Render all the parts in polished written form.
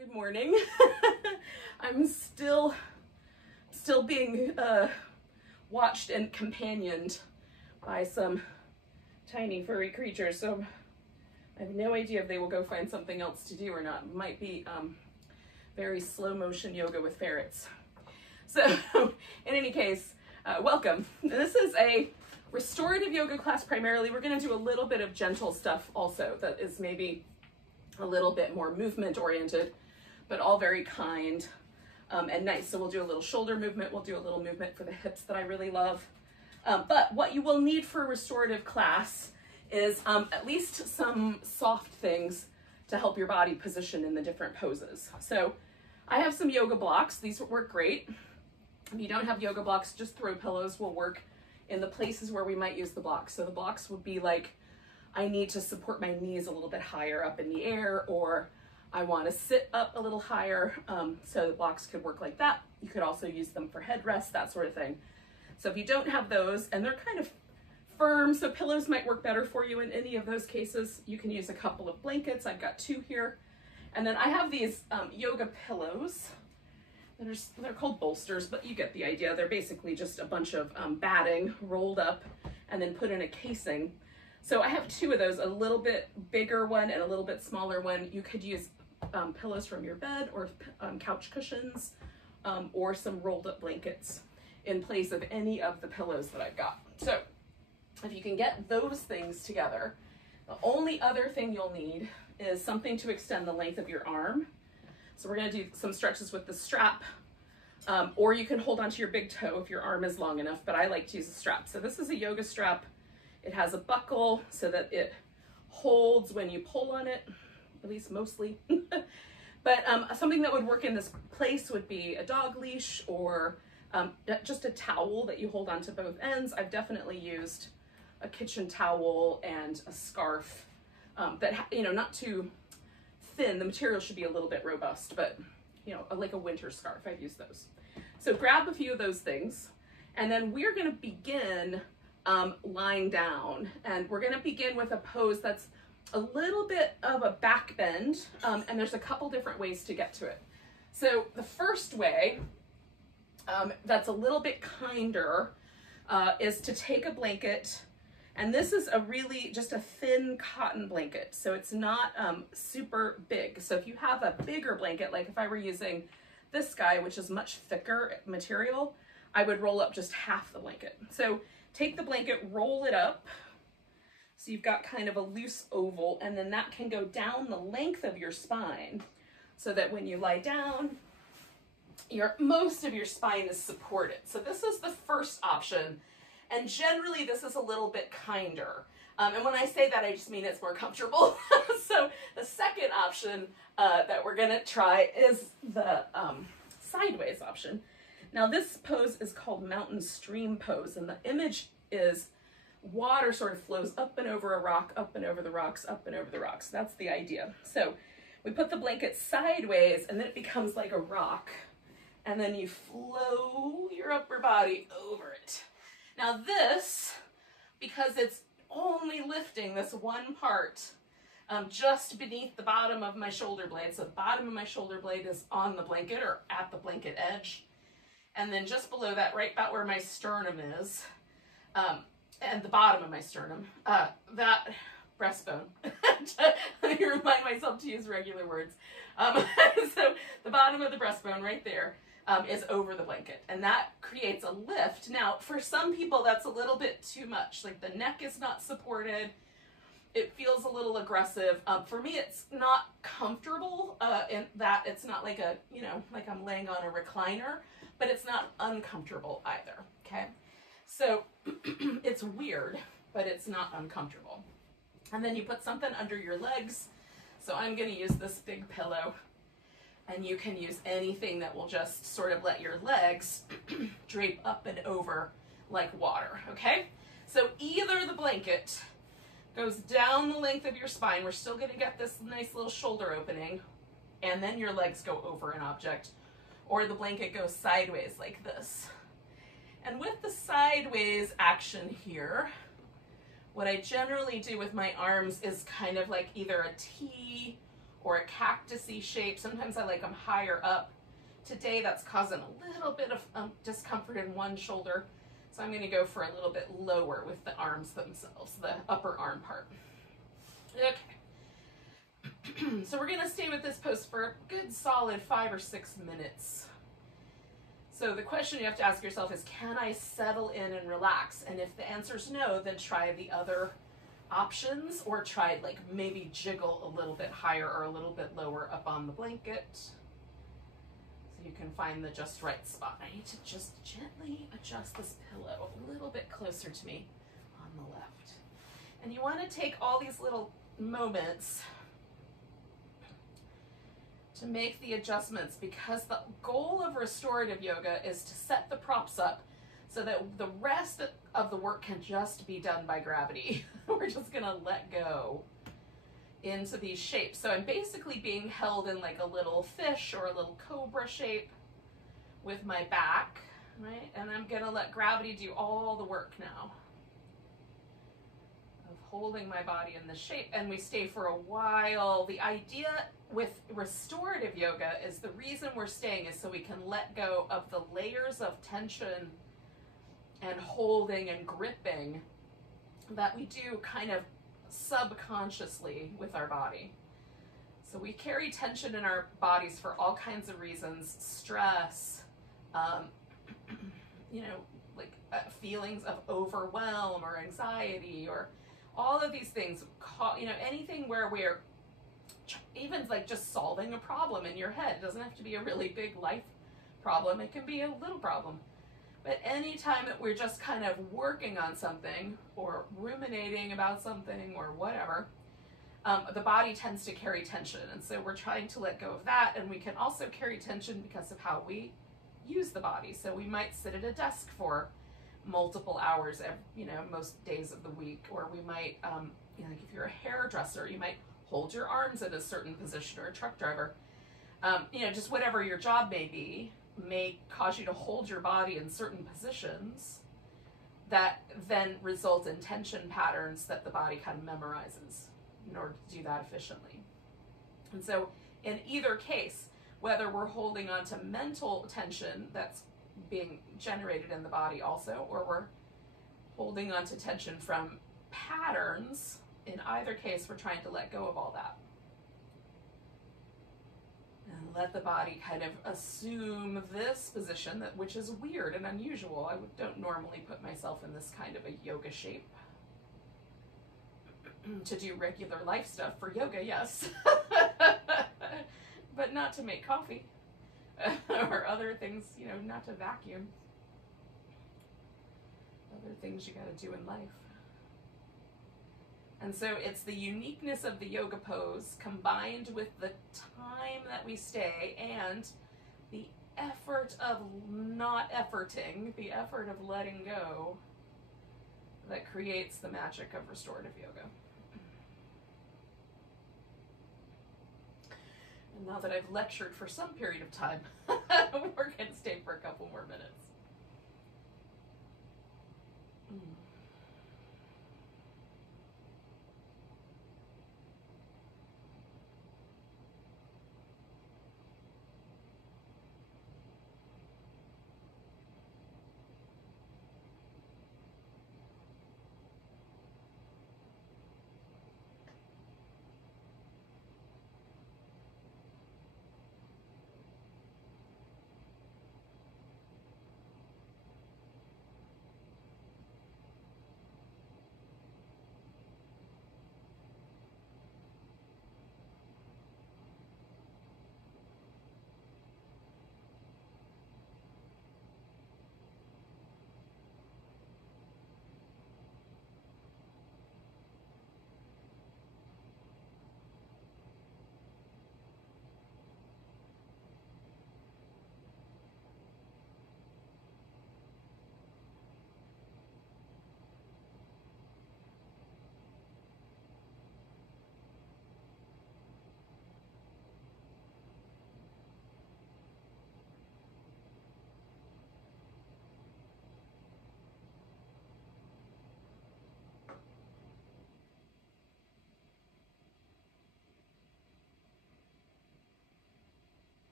Good morning. I'm still being watched and companioned by some tiny furry creatures, so I have no idea if they will go find something else to do or not. It might be very slow motion yoga with ferrets. So in any case, welcome. This is a restorative yoga class primarily. We're going to do a little bit of gentle stuff also that is maybe a little bit more movement oriented, but all very kind and nice. So we'll do a little shoulder movement. We'll do a little movement for the hips that I really love. But what you will need for a restorative class is at least some soft things to help your body position in the different poses. So I have some yoga blocks. These work great. If you don't have yoga blocks, just throw pillows will work in the places where we might use the blocks. So the blocks would be like, I need to support my knees a little bit higher up in the air, or I want to sit up a little higher, so the blocks could work like that. You could also use them for headrest, that sort of thing. So if you don't have those, and they're kind of firm, so pillows might work better for you in any of those cases, you can use a couple of blankets. I've got 2 here. And then I have these yoga pillows. They're called bolsters, but you get the idea. They're basically just a bunch of batting rolled up and then put in a casing. So I have 2 of those, a little bit bigger one and a little bit smaller one. You could use pillows from your bed or couch cushions or some rolled up blankets in place of any of the pillows that I've got. So if you can get those things together, the only other thing you'll need is something to extend the length of your arm. So we're going to do some stretches with the strap, or you can hold onto your big toe if your arm is long enough, but I like to use a strap. So this is a yoga strap. It has a buckle so that it holds when you pull on it, at least mostly. But something that would work in this place would be a dog leash or just a towel that you hold onto both ends. I've definitely used a kitchen towel and a scarf that, you know, not too thin. The material should be a little bit robust, but, you know, like a winter scarf. I've used those. So grab a few of those things, and then we're going to begin lying down, and we're going to begin with a pose that's a little bit of a back bend, and there's a couple different ways to get to it. So the first way that's a little bit kinder is to take a blanket, and this is a really just a thin cotton blanket, so it's not super big. So if you have a bigger blanket, like if I were using this guy, which is much thicker material, I would roll up just half the blanket. So take the blanket, roll it up, so you've got kind of a loose oval, and then that can go down the length of your spine so that when you lie down, most of your spine is supported. So this is the first option, and generally this is a little bit kinder. And when I say that, I just mean it's more comfortable. So the second option that we're gonna try is the sideways option. Now this pose is called mountain stream pose, and the image is water sort of flows up and over a rock, up and over the rocks, up and over the rocks. That's the idea. So we put the blanket sideways, and then it becomes like a rock, and then you flow your upper body over it. Now this, because it's only lifting this one part just beneath the bottom of my shoulder blade, so the bottom of my shoulder blade is on the blanket or at the blanket edge, and then just below that, right about where my sternum is, and the bottom of my sternum, that breastbone. Let me remind myself to use regular words. So the bottom of the breastbone right there is over the blanket, and that creates a lift. Now, for some people, that's a little bit too much. Like the neck is not supported. It feels a little aggressive. For me, it's not comfortable in that it's not like a, you know, like I'm laying on a recliner, but it's not uncomfortable either, okay? So it's weird, but it's not uncomfortable. And then you put something under your legs. So I'm gonna use this big pillow, and you can use anything that will just sort of let your legs drape up and over like water, okay? So either the blanket goes down the length of your spine, we're still gonna get this nice little shoulder opening, and then your legs go over an object, or the blanket goes sideways like this. And with the sideways action here, what I generally do with my arms is kind of like either a T or a cactusy shape. Sometimes I like them higher up. Today that's causing a little bit of discomfort in one shoulder, so I'm going to go for a little bit lower with the arms themselves, the upper arm part. Okay. So we're going to stay with this pose for a good solid 5 or 6 minutes. So the question you have to ask yourself is, can I settle in and relax? And if the answer is no, then try the other options, or try like maybe jiggle a little bit higher or a little bit lower up on the blanket, so you can find the just right spot. I need to just gently adjust this pillow a little bit closer to me on the left. And you want to take all these little moments to make the adjustments, because the goal of restorative yoga is to set the props up so that the rest of the work can just be done by gravity. We're just gonna let go into these shapes. So I'm basically being held in like a little fish or a little cobra shape with my back, right? And I'm gonna let gravity do all the work now of holding my body in this shape, and we stay for a while. The idea with restorative yoga is the reason we're staying is so we can let go of the layers of tension and holding and gripping that we do kind of subconsciously with our body. So we carry tension in our bodies for all kinds of reasons: stress, you know, like feelings of overwhelm or anxiety, or all of these things, you know, anything where we're even like just solving a problem in your head. It doesn't have to be a really big life problem. It can be a little problem. But anytime that we're just kind of working on something or ruminating about something or whatever, the body tends to carry tension. And so we're trying to let go of that. And we can also carry tension because of how we use the body. So we might sit at a desk for multiple hours, you know, most days of the week. Or we might, you know, like if you're a hairdresser, you might hold your arms in a certain position, or a truck driver. You know, just whatever your job may be, may cause you to hold your body in certain positions that then result in tension patterns that the body kind of memorizes in order to do that efficiently. And so in either case, whether we're holding on to mental tension that's being generated in the body also, or we're holding on to tension from patterns, in either case, we're trying to let go of all that. And let the body kind of assume this position, which is weird and unusual. I don't normally put myself in this kind of a yoga shape. To do regular life stuff for yoga, yes. But not to make coffee or other things, you know, not to vacuum. Other things you gotta do in life. And so it's the uniqueness of the yoga pose combined with the time that we stay and the effort of not efforting, the effort of letting go, that creates the magic of restorative yoga. And now that I've lectured for some period of time, we're going to stay for a couple more minutes.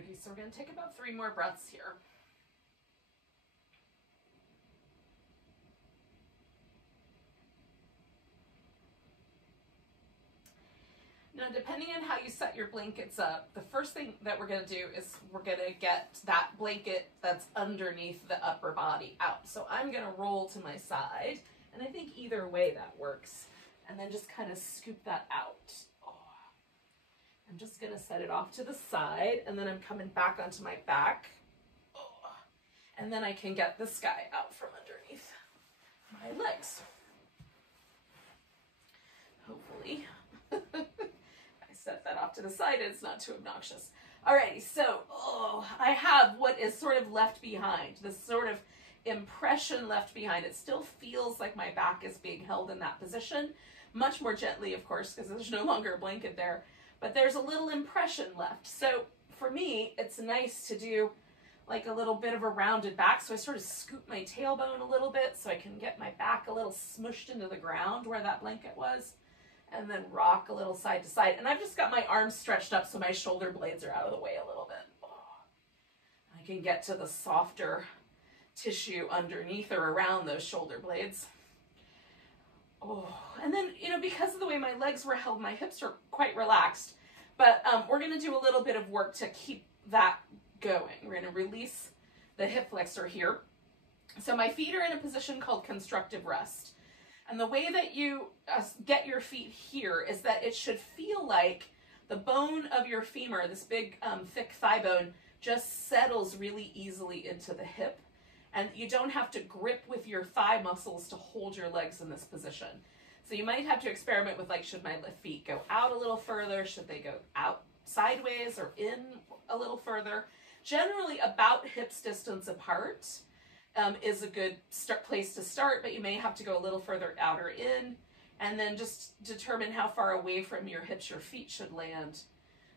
Okay, so we're going to take about 3 more breaths here. Now, depending on how you set your blankets up, the first thing that we're going to do is we're going to get that blanket that's underneath the upper body out. So I'm going to roll to my side, and I think either way that works. And then just kind of scoop that out. Oh. I'm just going to set it off to the side, and then I'm coming back onto my back. Oh. And then I can get this guy out from underneath my legs. Hopefully. Set that off to the side and it's not too obnoxious. Alrighty, so I have what is sort of left behind, this sort of impression left behind. It still feels like my back is being held in that position, much more gently, of course, because there's no longer a blanket there, but there's a little impression left. So for me, it's nice to do like a little bit of a rounded back. So I sort of scoop my tailbone a little bit so I can get my back a little smushed into the ground where that blanket was. And then rock a little side to side. And I've just got my arms stretched up so my shoulder blades are out of the way a little bit. I can get to the softer tissue underneath or around those shoulder blades. And then, you know, because of the way my legs were held, my hips are quite relaxed. But we're going to do a little bit of work to keep that going. We're going to release the hip flexor here. So my feet are in a position called constructive rest. And the way that you get your feet here is that it should feel like the bone of your femur, this big thick thigh bone, just settles really easily into the hip. And you don't have to grip with your thigh muscles to hold your legs in this position. So you might have to experiment with, like, should my feet go out a little further? Should they go out sideways or in a little further? Generally about hips distance apart. Is a good place to start, but you may have to go a little further out or in, and then just determine how far away from your hips your feet should land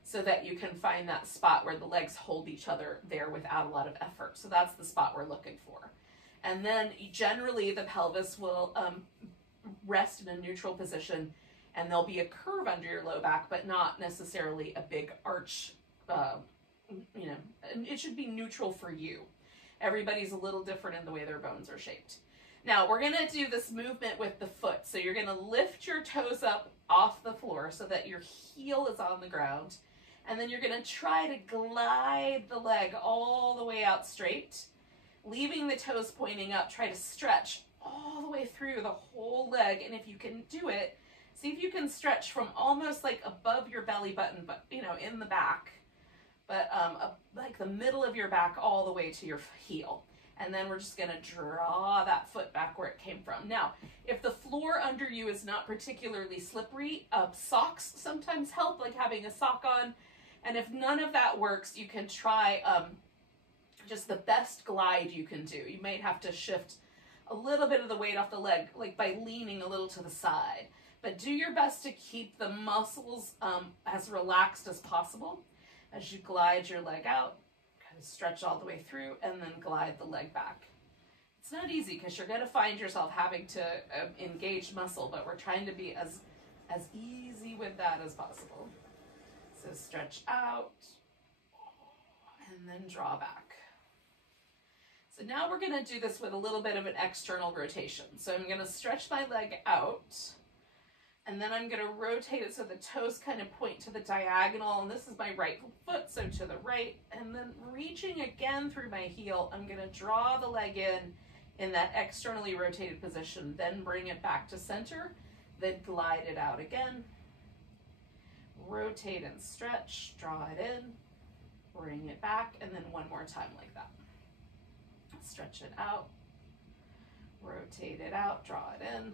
so that you can find that spot where the legs hold each other there without a lot of effort. So that's the spot we're looking for. And then generally the pelvis will rest in a neutral position, and there'll be a curve under your low back, but not necessarily a big arch. You know, it should be neutral for you. Everybody's a little different in the way their bones are shaped. Now we're going to do this movement with the foot. So you're going to lift your toes up off the floor so that your heel is on the ground. And then you're going to try to glide the leg all the way out straight, leaving the toes pointing up. Try to stretch all the way through the whole leg. And if you can do it, see if you can stretch from almost like above your belly button, but you know, in the back. But like the middle of your back all the way to your heel. And then we're just going to draw that foot back where it came from. Now, if the floor under you is not particularly slippery, socks sometimes help, like having a sock on. And if none of that works, you can try just the best glide you can do. You might have to shift a little bit of the weight off the leg, like by leaning a little to the side. But do your best to keep the muscles as relaxed as possible. As you glide your leg out, kind of stretch all the way through, and then glide the leg back. It's not easy because you're going to find yourself having to engage muscle, but we're trying to be as easy with that as possible. So stretch out, and then draw back. So now we're going to do this with a little bit of an external rotation. So I'm going to stretch my leg out. And then I'm going to rotate it so the toes kind of point to the diagonal. And this is my right foot, so to the right. And then reaching again through my heel, I'm going to draw the leg in that externally rotated position. Then bring it back to center. Then glide it out again. Rotate and stretch. Draw it in. Bring it back. And then one more time like that. Stretch it out. Rotate it out. Draw it in.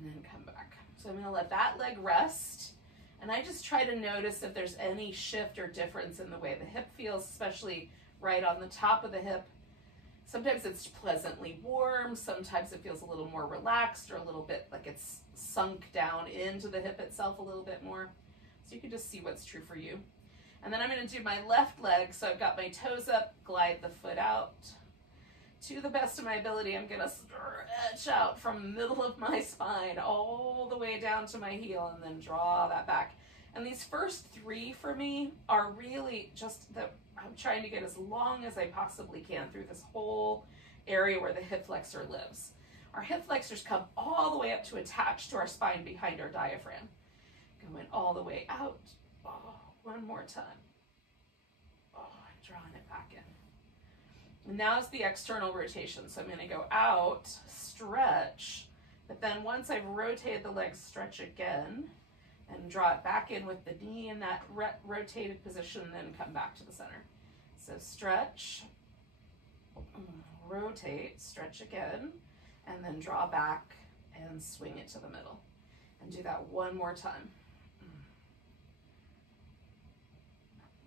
And then come back. So I'm going to let that leg rest. And I just try to notice if there's any shift or difference in the way the hip feels, especially right on the top of the hip. Sometimes it's pleasantly warm. Sometimes it feels a little more relaxed or a little bit like it's sunk down into the hip itself a little bit more. So you can just see what's true for you. And then I'm going to do my left leg. So I've got my toes up, glide the foot out. To the best of my ability, I'm going to stretch out from the middle of my spine all the way down to my heel and then draw that back. And these first 3 for me are really just that I'm trying to get as long as I possibly can through this whole area where the hip flexor lives. Our hip flexors come all the way up to attach to our spine behind our diaphragm. Going all the way out. Oh, one more time. Oh, I'm drawing it back in. And now is the external rotation. So I'm going to go out, stretch, but then once I've rotated the legs, stretch again and draw it back in with the knee in that rotated position, and then come back to the center. So stretch, rotate, stretch again, and then draw back and swing it to the middle. And do that one more time.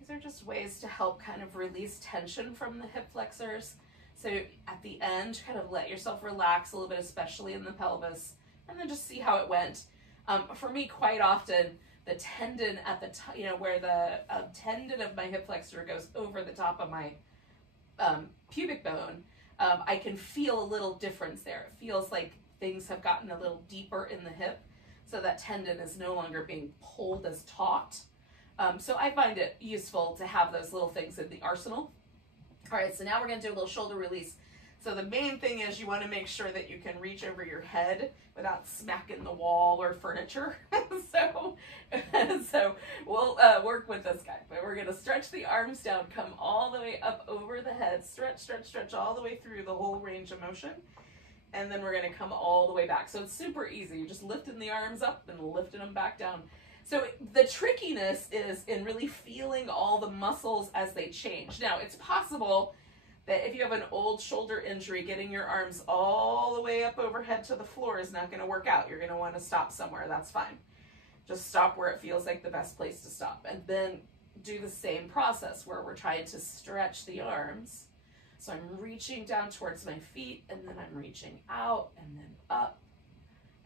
These are just ways to help kind of release tension from the hip flexors. So at the end, kind of let yourself relax a little bit, especially in the pelvis, and then just see how it went. For me, quite often, the tendon at the top, where the tendon of my hip flexor goes over the top of my pubic bone, I can feel a little difference there. It feels like things have gotten a little deeper in the hip, so that tendon is no longer being pulled as taut. So I find it useful to have those little things in the arsenal. All right, so now we're going to do a little shoulder release. So the main thing is you want to make sure that you can reach over your head without smacking the wall or furniture. so we'll work with this guy. But we're going to stretch the arms down, come all the way up over the head, stretch, stretch, stretch all the way through the whole range of motion. And then we're going to come all the way back. So it's super easy. You're just lifting the arms up and lifting them back down. So the trickiness is in really feeling all the muscles as they change. Now, it's possible that if you have an old shoulder injury, getting your arms all the way up overhead to the floor is not going to work out. You're going to want to stop somewhere. That's fine. Just stop where it feels like the best place to stop. And then do the same process where we're trying to stretch the arms. So I'm reaching down towards my feet, and then I'm reaching out, and then up,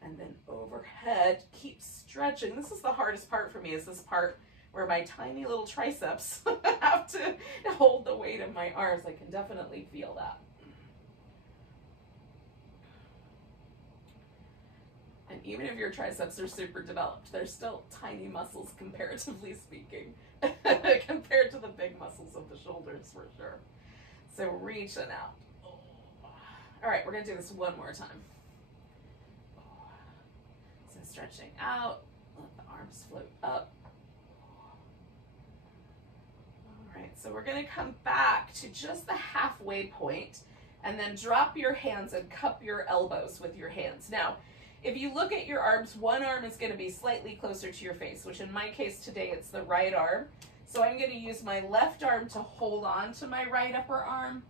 and then overhead. Keep stretching. This is the hardest part for me, is this part where my tiny little triceps have to hold the weight of my arms. I can definitely feel that. And even if your triceps are super developed, they're still tiny muscles, comparatively speaking, compared to the big muscles of the shoulders, for sure. So reaching out. All right, we're going to do this one more time. So stretching out, let the arms float up. All right, so we're going to come back to just the halfway point, and then drop your hands and cup your elbows with your hands. Now, if you look at your arms, one arm is going to be slightly closer to your face, which in my case today, it's the right arm. So I'm going to use my left arm to hold on to my right upper arm,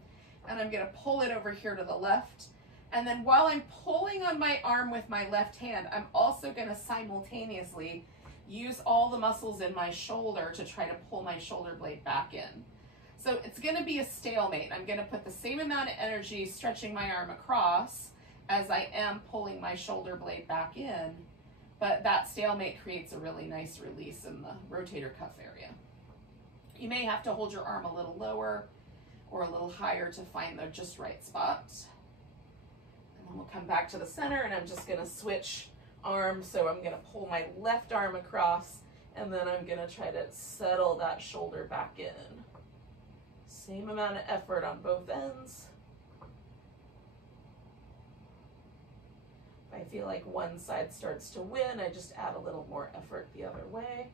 and I'm going to pull it over here to the left. And then while I'm pulling on my arm with my left hand, I'm also going to simultaneously use all the muscles in my shoulder to try to pull my shoulder blade back in. So it's going to be a stalemate. I'm going to put the same amount of energy stretching my arm across as I am pulling my shoulder blade back in, but that stalemate creates a really nice release in the rotator cuff area. You may have to hold your arm a little lower or a little higher to find the just right spot. And then we'll come back to the center, and I'm just going to switch arms. So I'm going to pull my left arm across, and then I'm going to try to settle that shoulder back in. Same amount of effort on both ends. If I feel like one side starts to win, I just add a little more effort the other way.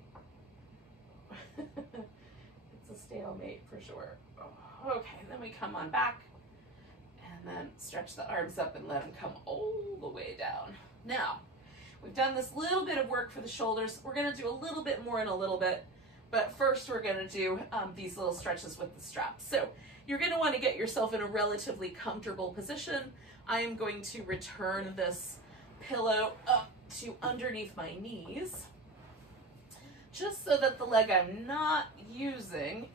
It's a stalemate for sure. Okay, then we come on back, and then stretch the arms up and let them come all the way down. Now, we've done this little bit of work for the shoulders. We're going to do a little bit more in a little bit, but first we're going to do these little stretches with the straps. So you're going to want to get yourself in a relatively comfortable position. I am going to return this pillow up to underneath my knees, just so that the leg I'm not using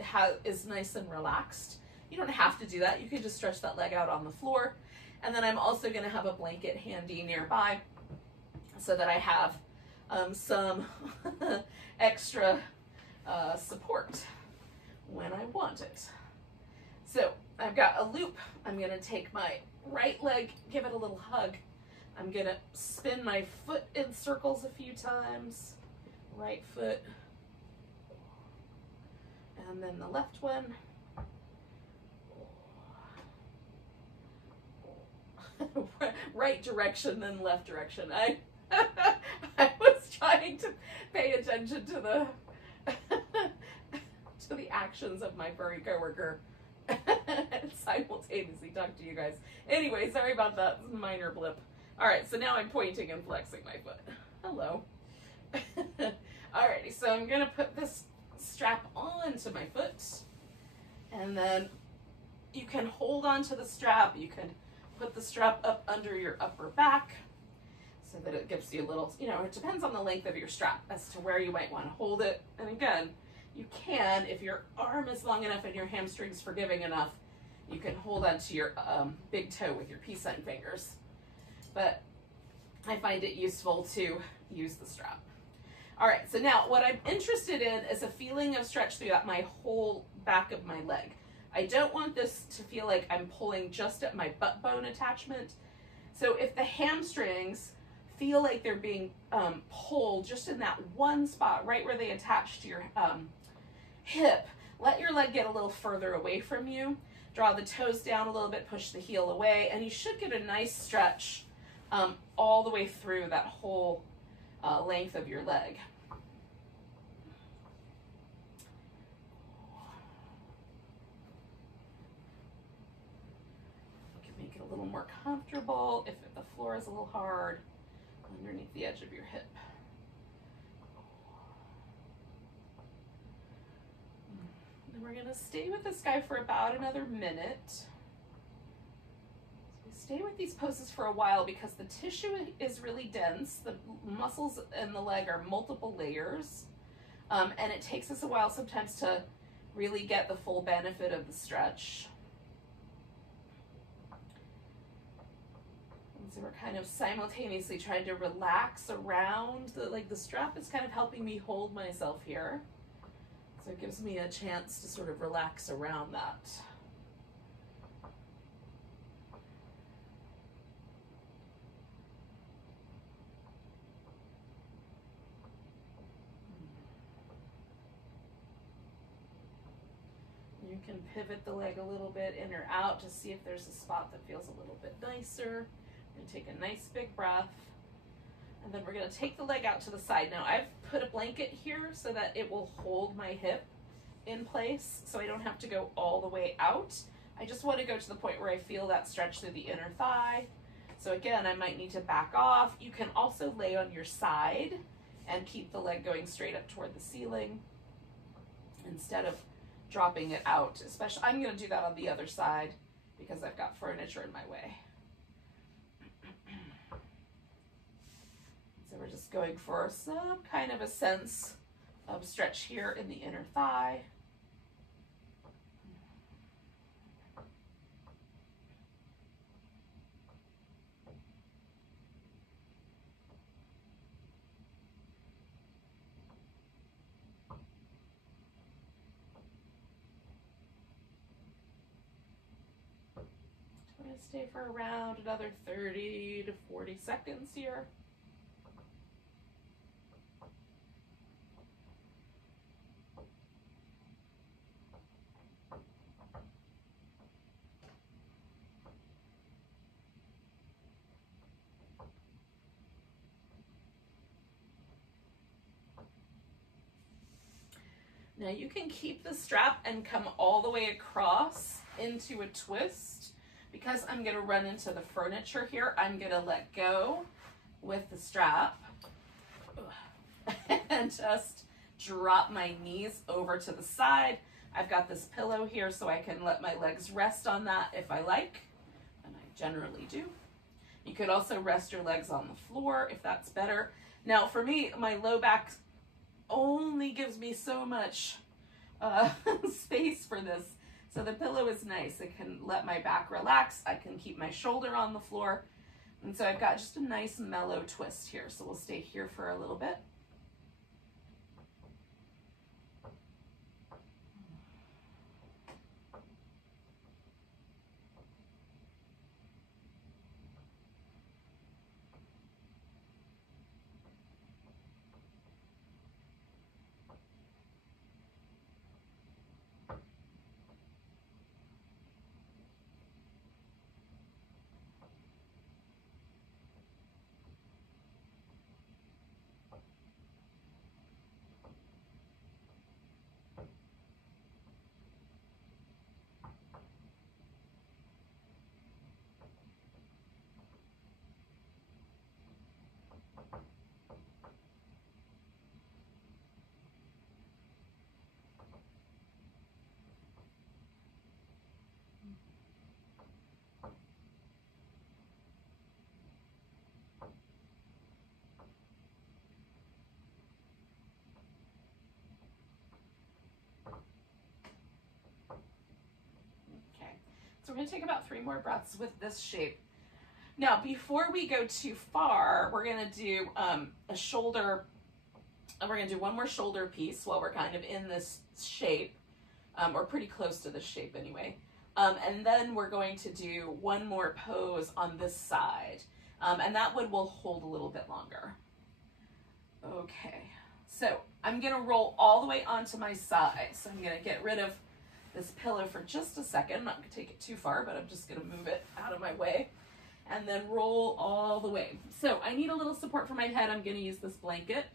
is nice and relaxed. You don't have to do that. You can just stretch that leg out on the floor. And then I'm also going to have a blanket handy nearby so that I have some extra support when I want it. So I've got a loop. I'm going to take my right leg, give it a little hug. I'm going to spin my foot in circles a few times. Right foot, And then the left one. Right direction, then left direction. I was trying to pay attention to the to the actions of my furry coworker and simultaneously talk to you guys. Anyway, sorry about that minor blip. All right, so now I'm pointing and flexing my foot. Hello. Alrighty, so I'm gonna put this strap onto my foot, and then you can hold onto the strap. You can put the strap up under your upper back so that it gives you a little, you know, it depends on the length of your strap as to where you might want to hold it. And again, you can, if your arm is long enough and your hamstrings forgiving enough, you can hold onto your big toe with your peace sign fingers. But I find it useful to use the strap. All right, so now what I'm interested in is a feeling of stretch throughout my whole back of my leg. I don't want this to feel like I'm pulling just at my butt bone attachment. So if the hamstrings feel like they're being pulled just in that one spot, right where they attach to your hip, let your leg get a little further away from you. Draw the toes down a little bit, push the heel away, and you should get a nice stretch all the way through that whole length of your leg. Make it a little more comfortable if the floor is a little hard underneath the edge of your hip. And we're going to stay with this guy for about another minute. So we stay with these poses for a while because the tissue is really dense. The muscles in the leg are multiple layers, and it takes us a while sometimes to really get the full benefit of the stretch. So we're kind of simultaneously trying to relax around the strap is kind of helping me hold myself here. So it gives me a chance to sort of relax around that. You can pivot the leg a little bit in or out to see if there's a spot that feels a little bit nicer. And take a nice big breath, and then we're going to take the leg out to the side. Now I've put a blanket here so that it will hold my hip in place so I don't have to go all the way out. I just want to go to the point where I feel that stretch through the inner thigh. So again, I might need to back off. You can also lay on your side and keep the leg going straight up toward the ceiling instead of dropping it out. Especially, I'm going to do that on the other side because I've got furniture in my way. So we're just going for some kind of a sense of stretch here in the inner thigh. I'm going to stay for around another 30 to 40 seconds here. Now you can keep the strap and come all the way across into a twist. Because I'm going to run into the furniture here, I'm going to let go with the strap and just drop my knees over to the side. I've got this pillow here so I can let my legs rest on that if I like, and I generally do. You could also rest your legs on the floor if that's better. Now for me, my low back only gives me so much space for this. So the pillow is nice. It can let my back relax. I can keep my shoulder on the floor. And so I've got just a nice mellow twist here. So we'll stay here for a little bit. we're gonna take about 3 more breaths with this shape. Now, before we go too far, we're gonna do a shoulder, and we're gonna do one more shoulder piece while we're kind of in this shape, or pretty close to this shape anyway. And then we're going to do one more pose on this side. And that one will hold a little bit longer. Okay, so I'm gonna roll all the way onto my side. So I'm gonna get rid of this pillow for just a second. I'm not gonna take it too far, but I'm just gonna move it out of my way. And then roll all the way. So I need a little support for my head. I'm gonna use this blanket.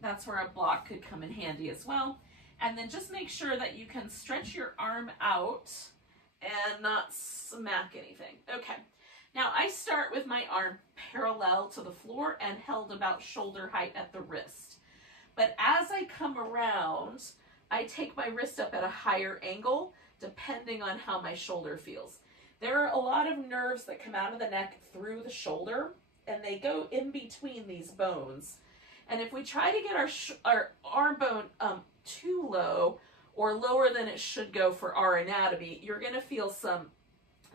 That's where a block could come in handy as well. And then just make sure that you can stretch your arm out and not smack anything. Okay, now I start with my arm parallel to the floor and held about shoulder height at the wrist. But as I come around, I take my wrist up at a higher angle depending on how my shoulder feels. There are a lot of nerves that come out of the neck through the shoulder, and they go in between these bones. And if we try to get our arm bone too low or lower than it should go for our anatomy, you're going to feel some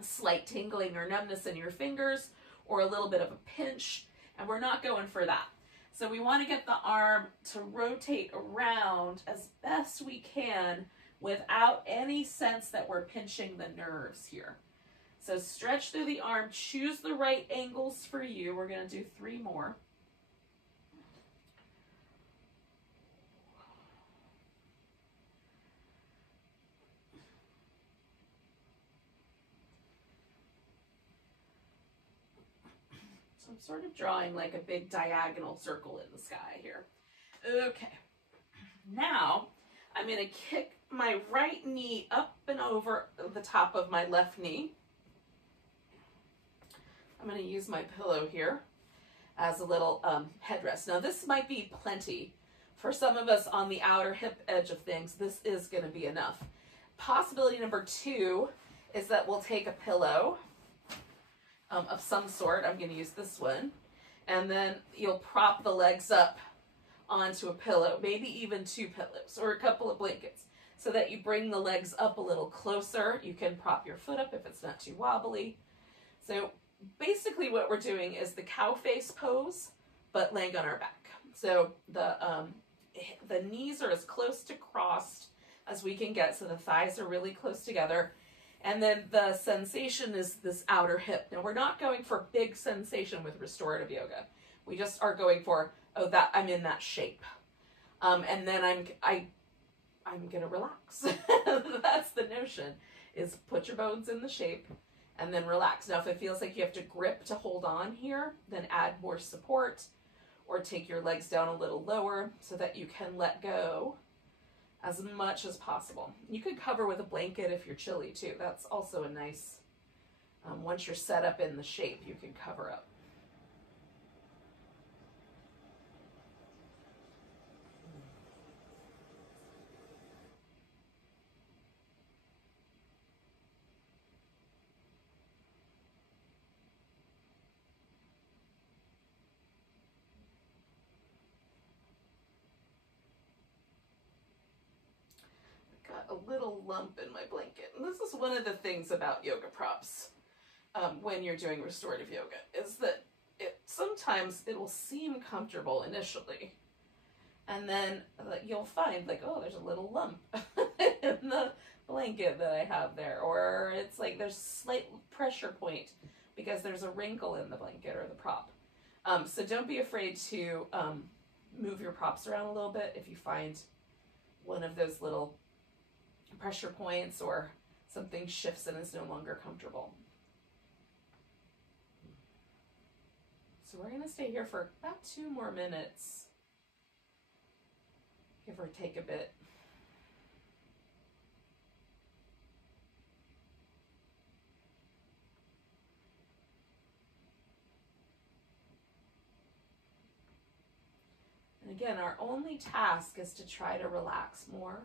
slight tingling or numbness in your fingers or a little bit of a pinch, and we're not going for that. So we want to get the arm to rotate around as best we can without any sense that we're pinching the nerves here. So stretch through the arm, choose the right angles for you. We're going to do 3 more. So I'm sort of drawing like a big diagonal circle in the sky here. Okay, now I'm going to kick my right knee up and over the top of my left knee. I'm going to use my pillow here as a little headrest. Now this might be plenty. For some of us on the outer hip edge of things, this is going to be enough. Possibility number 2 is that we'll take a pillow of some sort. I'm going to use this one. And then you'll prop the legs up onto a pillow, maybe even 2 pillows or a couple of blankets, so that you bring the legs up a little closer. You can prop your foot up if it's not too wobbly. So basically what we're doing is the cow face pose, but laying on our back. So the knees are as close to crossed as we can get, so the thighs are really close together. And then the sensation is this outer hip. Now we're not going for big sensation with restorative yoga. We just are going for, oh, that I'm in that shape. And then I'm gonna relax. That's the notion, is put your bones in the shape and then relax. Now if it feels like you have to grip to hold on here, then add more support or take your legs down a little lower so that you can let go as much as possible. You could cover with a blanket if you're chilly too. That's also a nice, once you're set up in the shape, you can cover up. A little lump in my blanket. And this is one of the things about yoga props when you're doing restorative yoga, is that sometimes it will seem comfortable initially, and then you'll find like, oh, there's a little lump in the blanket that I have there, or it's like there's a slight pressure point because there's a wrinkle in the blanket or the prop. So don't be afraid to move your props around a little bit if you find one of those little pressure points or something shifts and is no longer comfortable. So we're going to stay here for about 2 more minutes, give or take a bit. And again, our only task is to try to relax more.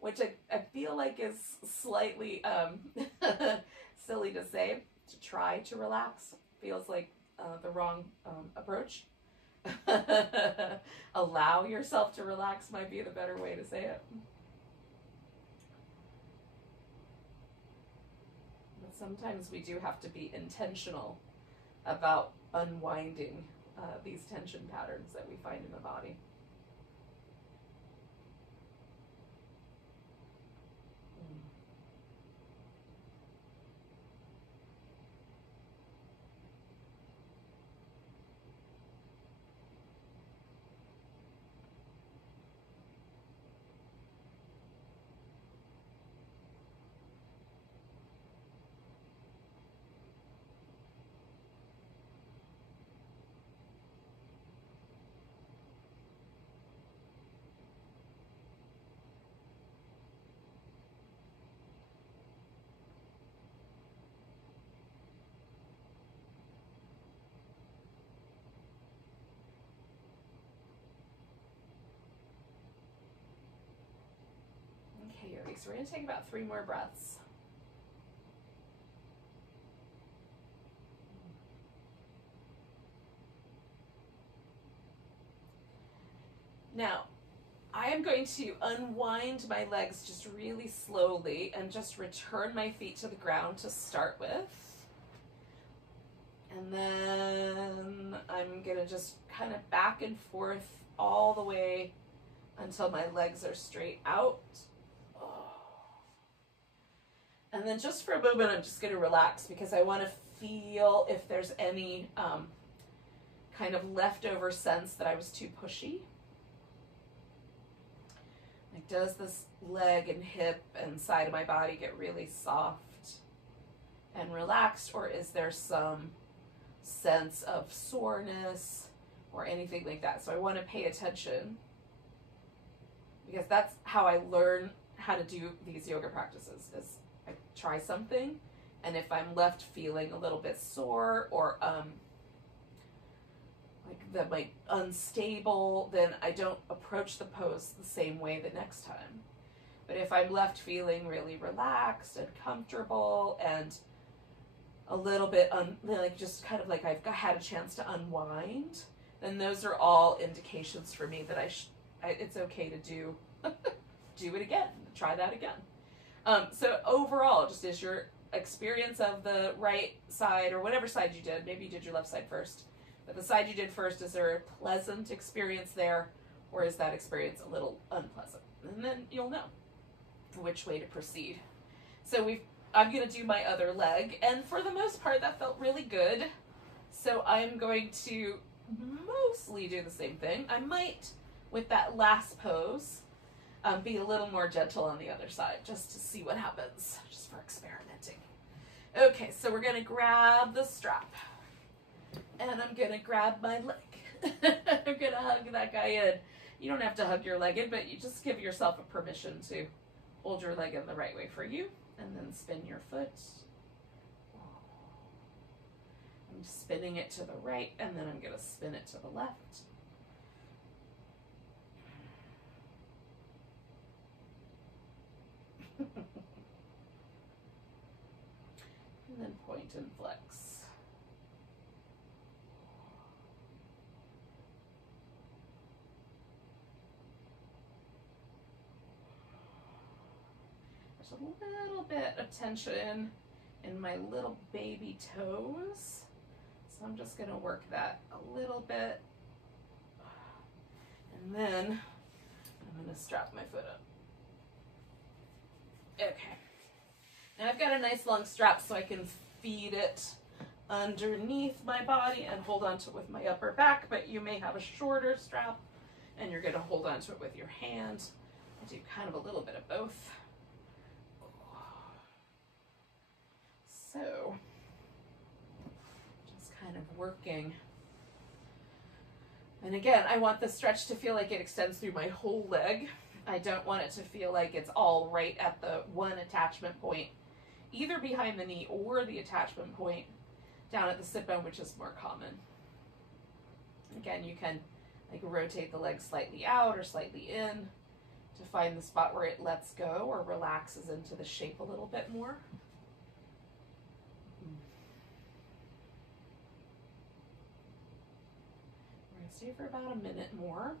Which I feel like is slightly silly to say. To try to relax feels like the wrong approach. Allow yourself to relax might be the better way to say it. sometimes we do have to be intentional about unwinding these tension patterns that we find in the body. Okay, Yogi, so we're going to take about 3 more breaths. Now, I am going to unwind my legs just really slowly and just return my feet to the ground to start with. And then I'm going to just kind of back and forth all the way until my legs are straight out. And then just for a moment, I'm just going to relax because I want to feel if there's any kind of leftover sense that I was too pushy. Like, does this leg and hip and side of my body get really soft and relaxed, or is there some sense of soreness or anything like that? So I want to pay attention because that's how I learn how to do these yoga practices. Is I try something, and if I'm left feeling a little bit sore or like unstable, then I don't approach the pose the same way the next time. But if I'm left feeling really relaxed and comfortable and a little bit like just kind of like I've had a chance to unwind, then those are all indications for me that it's okay to do it again, try that again. So overall, just is your experience of the right side or whatever side you did, maybe you did your left side first, but the side you did first, is there a pleasant experience there, or is that experience a little unpleasant? And then you'll know which way to proceed. So I'm going to do my other leg, and for the most part that felt really good. So I'm going to mostly do the same thing. I might, with that last pose, be a little more gentle on the other side, just to see what happens, just for experimenting. Okay, so we're going to grab the strap, and I'm going to grab my leg. I'm going to hug that guy in. You don't have to hug your leg in, but you just give yourself a permission to hold your leg in the right way for you, and then spin your foot. I'm spinning it to the right, and then I'm going to spin it to the left. And then point and flex. There's a little bit of tension in my little baby toes, so I'm just going to work that a little bit, and then I'm going to strap my foot up. Okay, now I've got a nice long strap so I can feed it underneath my body and hold on to it with my upper back, but you may have a shorter strap and you're going to hold on to it with your hand. I do kind of a little bit of both. So, just kind of working. And again, I want the stretch to feel like it extends through my whole leg. I don't want it to feel like it's all right at the one attachment point, either behind the knee or the attachment point down at the sit bone, which is more common. Again, you can like rotate the leg slightly out or slightly in to find the spot where it lets go or relaxes into the shape a little bit more. We're going to stay for about a minute more.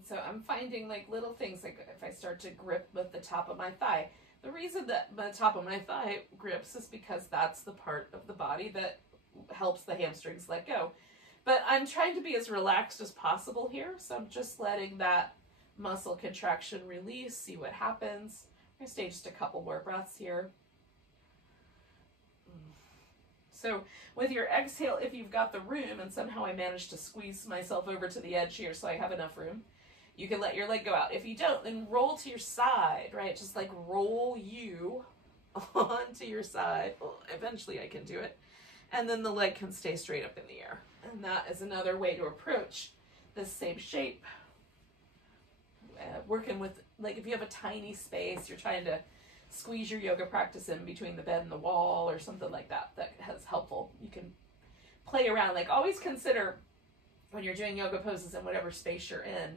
And so I'm finding like little things, like if I start to grip with the top of my thigh. The reason that the top of my thigh grips is because that's the part of the body that helps the hamstrings let go. But I'm trying to be as relaxed as possible here, so I'm just letting that muscle contraction release, see what happens. I'm going to stay just a couple more breaths here. So with your exhale, if you've got the room, and somehow I managed to squeeze myself over to the edge here so I have enough room, you can let your leg go out. If you don't, then roll to your side, right? Just like roll you onto your side. Well, eventually I can do it. And then the leg can stay straight up in the air. And that is another way to approach this same shape. Working with, like if you have a tiny space, you're trying to squeeze your yoga practice in between the bed and the wall or something like that, that is helpful. You can play around. Like always consider when you're doing yoga poses in whatever space you're in,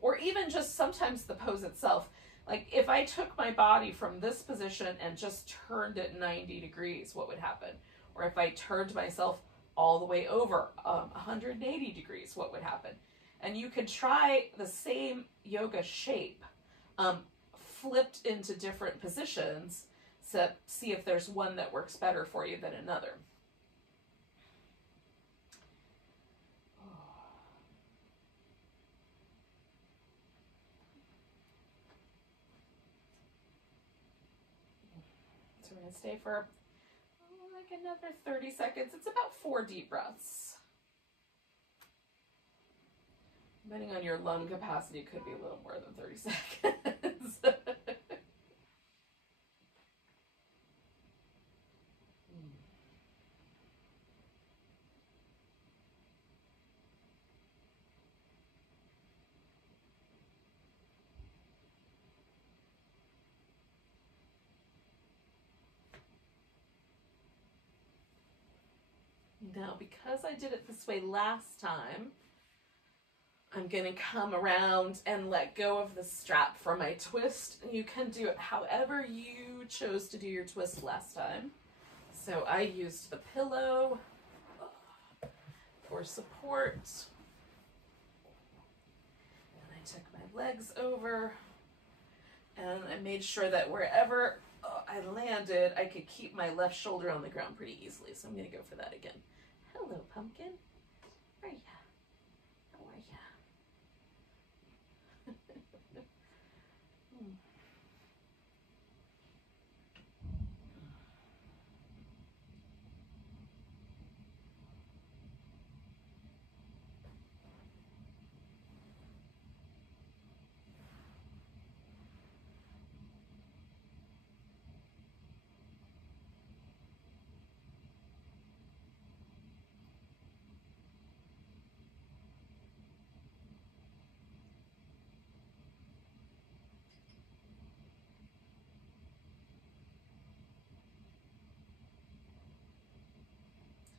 or even just sometimes the pose itself. Like if I took my body from this position and just turned it 90 degrees, what would happen? Or if I turned myself all the way over 180 degrees, what would happen? And you could try the same yoga shape flipped into different positions to see if there's one that works better for you than another. So we're going to stay for like another 30 seconds. It's about 4 deep breaths. Depending on your lung capacity, it could be a little more than 30 seconds. Now, because I did it this way last time, I'm going to come around and let go of the strap for my twist. You can do it however you chose to do your twist last time. So I used the pillow for support. And I took my legs over and I made sure that wherever I landed, I could keep my left shoulder on the ground pretty easily. So I'm going to go for that again. Hello, pumpkin. Where are you? How are you?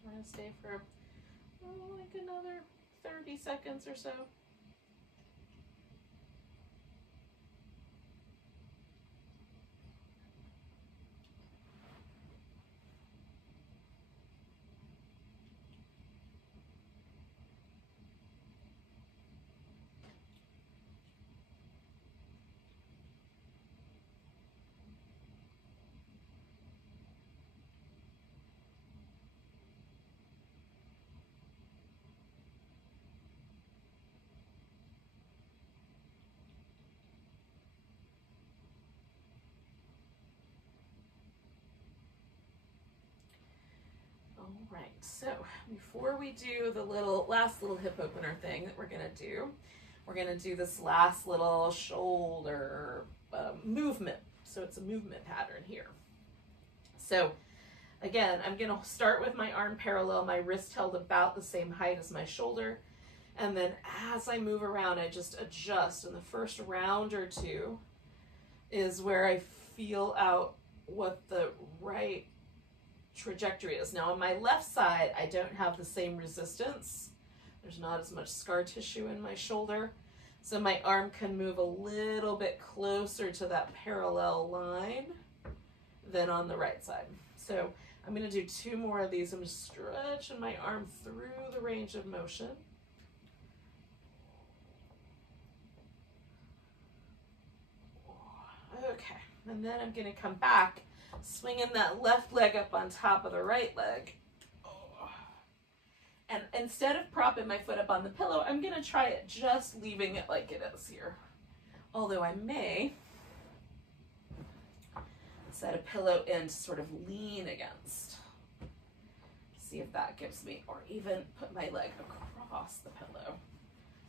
I'm going to stay for like another 30 seconds or so. All right, so before we do the last little hip opener thing that we're gonna do this last little shoulder movement. So it's a movement pattern here. So again, I'm gonna start with my arm parallel, my wrist held about the same height as my shoulder. And then as I move around, I just adjust. And the first round or two is where I feel out what the right trajectory is. Now on my left side, I don't have the same resistance. There's not as much scar tissue in my shoulder. So my arm can move a little bit closer to that parallel line than on the right side. So I'm going to do 2 more of these. I'm just stretching my arm through the range of motion. And then I'm going to come back, swinging that left leg up on top of the right leg. And instead of propping my foot up on the pillow, I'm going to try it just leaving it like it is here. Although I may set a pillow in to sort of lean against. See if that gives me, or even put my leg across the pillow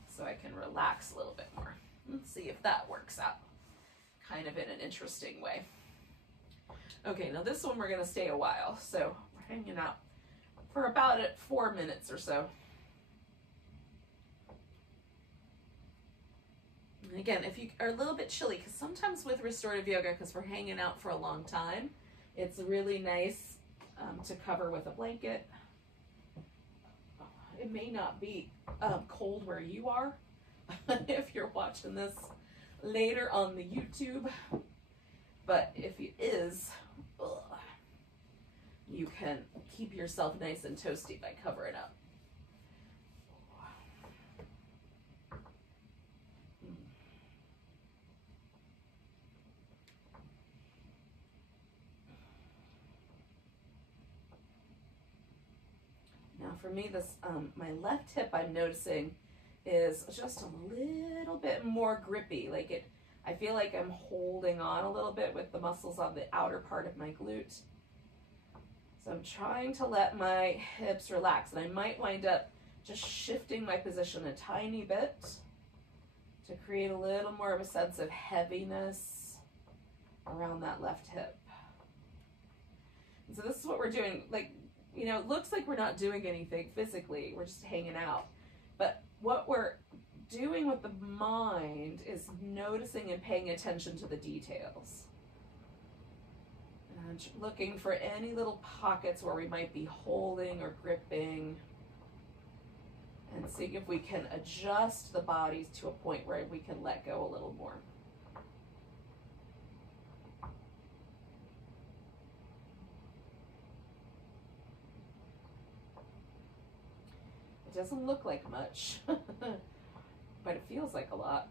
so I can relax a little bit more. Let's see if that works out kind of in an interesting way. Okay, now this one we're going to stay a while. So we're hanging out for about 4 minutes or so. And again, if you are a little bit chilly, because sometimes with restorative yoga, because we're hanging out for a long time, it's really nice to cover with a blanket. It may not be cold where you are if you're watching this later on the YouTube, but if it is, you can keep yourself nice and toasty by covering up. Now for me, this my left hip, I'm noticing, is just a little bit more grippy. Like it, I feel like I'm holding on a little bit with the muscles on the outer part of my glute. So I'm trying to let my hips relax, and I might wind up just shifting my position a tiny bit to create a little more of a sense of heaviness around that left hip. And so this is what we're doing. Like, you know, it looks like we're not doing anything physically, we're just hanging out. But what we're doing with the mind is noticing and paying attention to the details. And looking for any little pockets where we might be holding or gripping, and seeing if we can adjust the bodies to a point where we can let go a little more. It doesn't look like much, but it feels like a lot.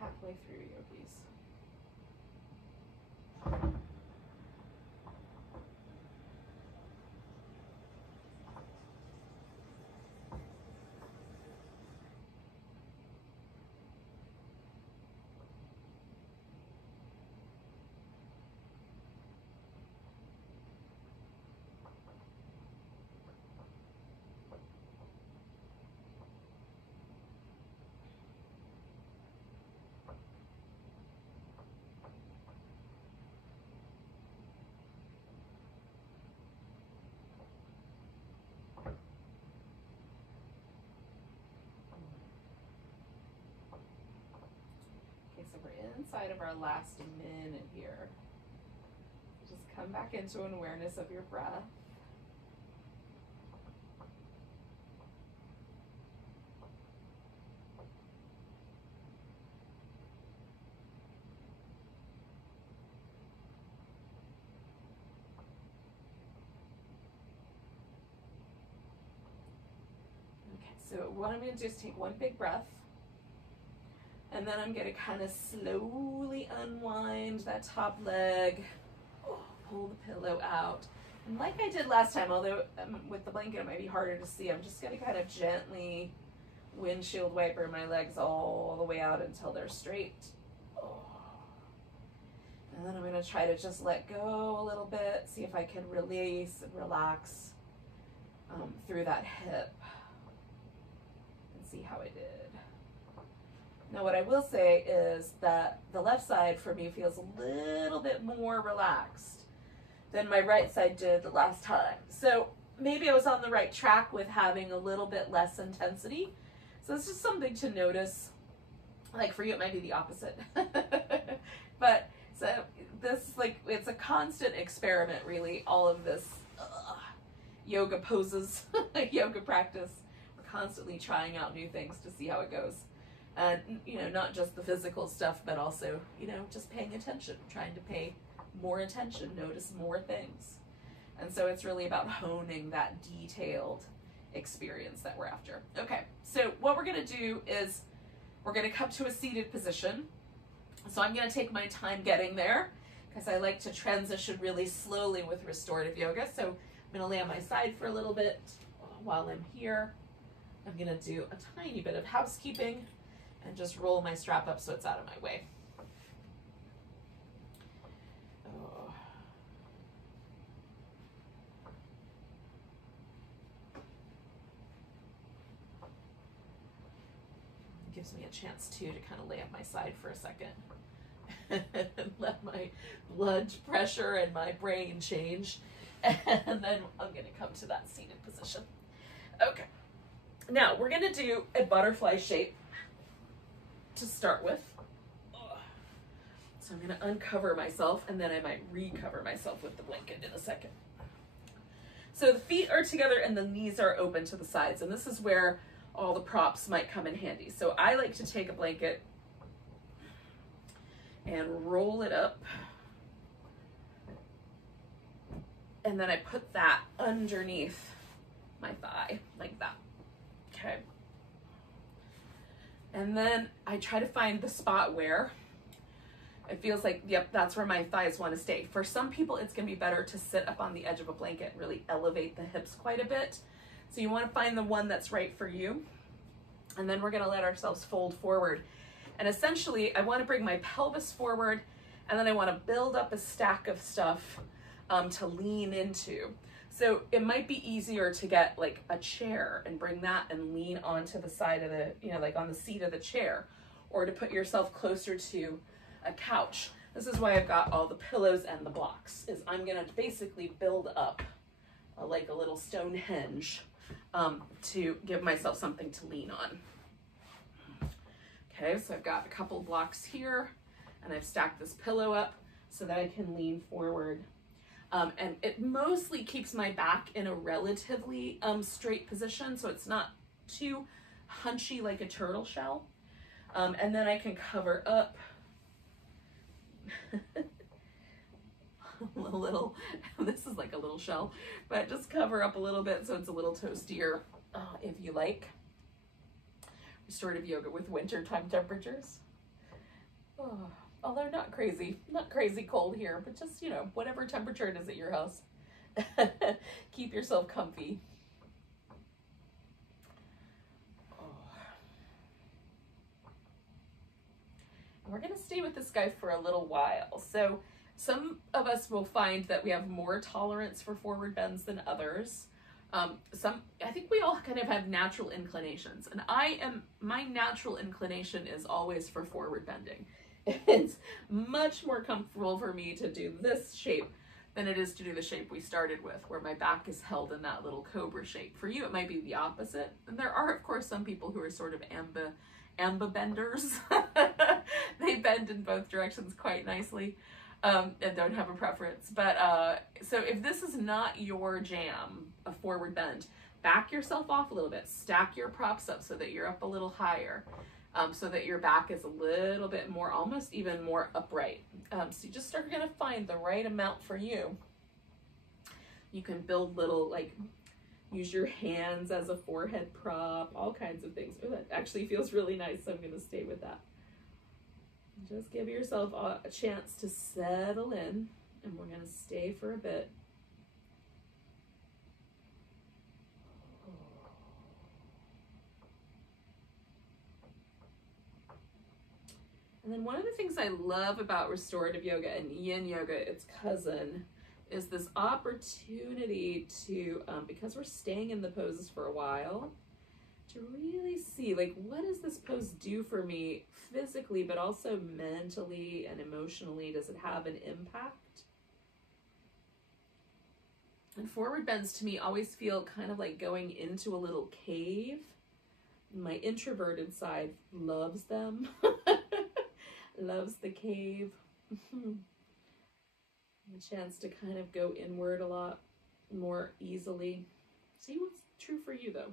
Halfway through, yogis. So we're inside of our last minute here. Just come back into an awareness of your breath. Okay, so what I'm going to do is take one big breath. And then I'm going to kind of slowly unwind that top leg, pull the pillow out. And like I did last time, although with the blanket it might be harder to see, I'm just going to kind of gently windshield wiper my legs all the way out until they're straight. And then I'm going to try to just let go a little bit, see if I can release and relax through that hip, and see how I did. Now what I will say is that the left side for me feels a little bit more relaxed than my right side did the last time. So maybe I was on the right track with having a little bit less intensity. So it's just something to notice. Like for you, it might be the opposite. But so this, like, it's a constant experiment, really, all of this yoga poses, yoga practice. We're constantly trying out new things to see how it goes. And, you know, not just the physical stuff, but also, you know, just paying attention, trying to pay more attention, notice more things. And so it's really about honing that detailed experience that we're after. Okay, so what we're gonna do is we're gonna come to a seated position. So I'm gonna take my time getting there because I like to transition really slowly with restorative yoga. So I'm gonna lay on my side for a little bit while I'm here. I'm gonna do a tiny bit of housekeeping and just roll my strap up so it's out of my way. Oh. It gives me a chance too to kind of lay on my side for a second and let my blood pressure and my brain change. And then I'm gonna come to that seated position. Okay, now we're gonna do a butterfly shape to start with. So I'm gonna uncover myself and then I might recover myself with the blanket in a second. So the feet are together and the knees are open to the sides, and this is where all the props might come in handy. So I like to take a blanket and roll it up, and then I put that underneath my thigh like that. Okay. And then I try to find the spot where it feels like, yep, that's where my thighs want to stay. For some people, it's going to be better to sit up on the edge of a blanket and really elevate the hips quite a bit. So you want to find the one that's right for you. And then we're going to let ourselves fold forward. And essentially, I want to bring my pelvis forward, and then I want to build up a stack of stuff to lean into. So it might be easier to get like a chair and bring that and lean onto the side of the, you know, like on the seat of the chair, or to put yourself closer to a couch. This is why I've got all the pillows and the blocks, is I'm gonna basically build up like a little Stonehenge to give myself something to lean on. Okay, so I've got a couple blocks here, and I've stacked this pillow up so that I can lean forward. And it mostly keeps my back in a relatively straight position, so it's not too hunchy like a turtle shell. And then I can cover up a little, this is like a little shell, but just cover up a little bit so it's a little toastier, if you like. Restorative yoga with wintertime temperatures. Oh. Although not crazy cold here, but just, you know, whatever temperature it is at your house. Keep yourself comfy. Oh. And we're gonna stay with this guy for a little while. So some of us will find that we have more tolerance for forward bends than others. I think we all kind of have natural inclinations, and my natural inclination is always for forward bending. It's much more comfortable for me to do this shape than it is to do the shape we started with, where my back is held in that little cobra shape. For you, it might be the opposite. And there are, of course, some people who are sort of ambibenders. They bend in both directions quite nicely, and don't have a preference. But so if this is not your jam, a forward bend, back yourself off a little bit. Stack your props up so that you're up a little higher. So that your back is a little bit more, almost even more upright. So you just are gonna find the right amount for you. You can build little, like, use your hands as a forehead prop, all kinds of things. Oh, that actually feels really nice, so I'm gonna stay with that. Just give yourself a chance to settle in, and we're gonna stay for a bit. And then one of the things I love about restorative yoga and yin yoga, its cousin, is this opportunity to, because we're staying in the poses for a while, to really see, like, what does this pose do for me physically, but also mentally and emotionally? Does it have an impact? And forward bends to me always feel kind of like going into a little cave. My introverted side loves them, loves the cave. The chance to kind of go inward a lot more easily. See what's true for you though.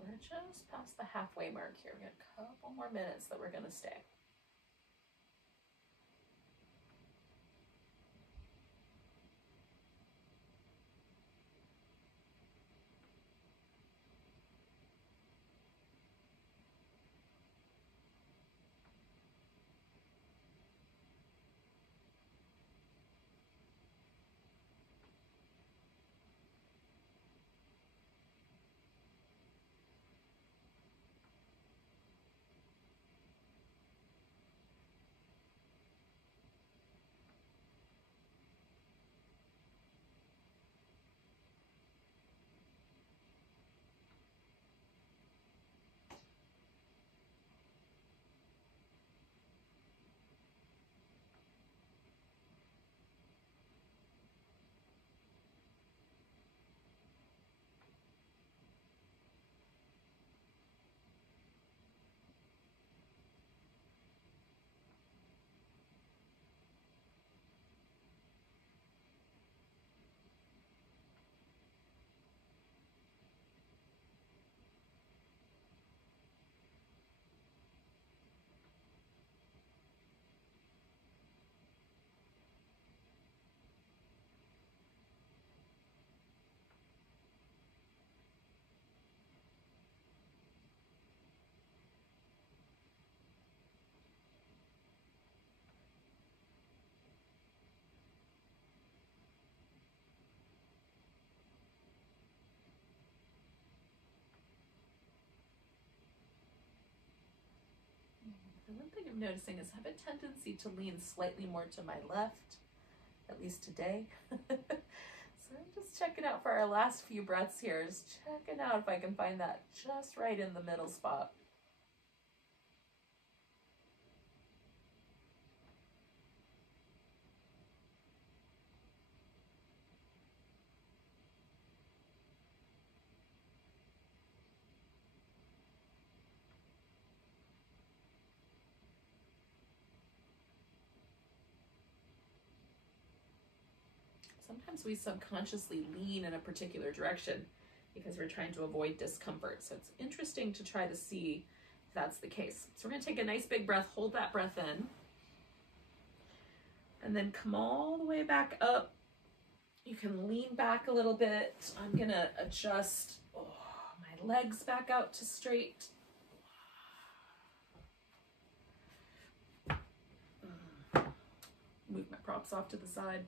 So we're just past the halfway mark here. We got a couple more minutes that we're going to stay. And one thing I'm noticing is I have a tendency to lean slightly more to my left, at least today. So I'm just checking out for our last few breaths here, just checking out if I can find that just right in the middle spot. Sometimes we subconsciously lean in a particular direction because we're trying to avoid discomfort. So it's interesting to try to see if that's the case. So we're gonna take a nice big breath, hold that breath in, and then come all the way back up. You can lean back a little bit. I'm gonna adjust my legs back out to straight. Move my props off to the side.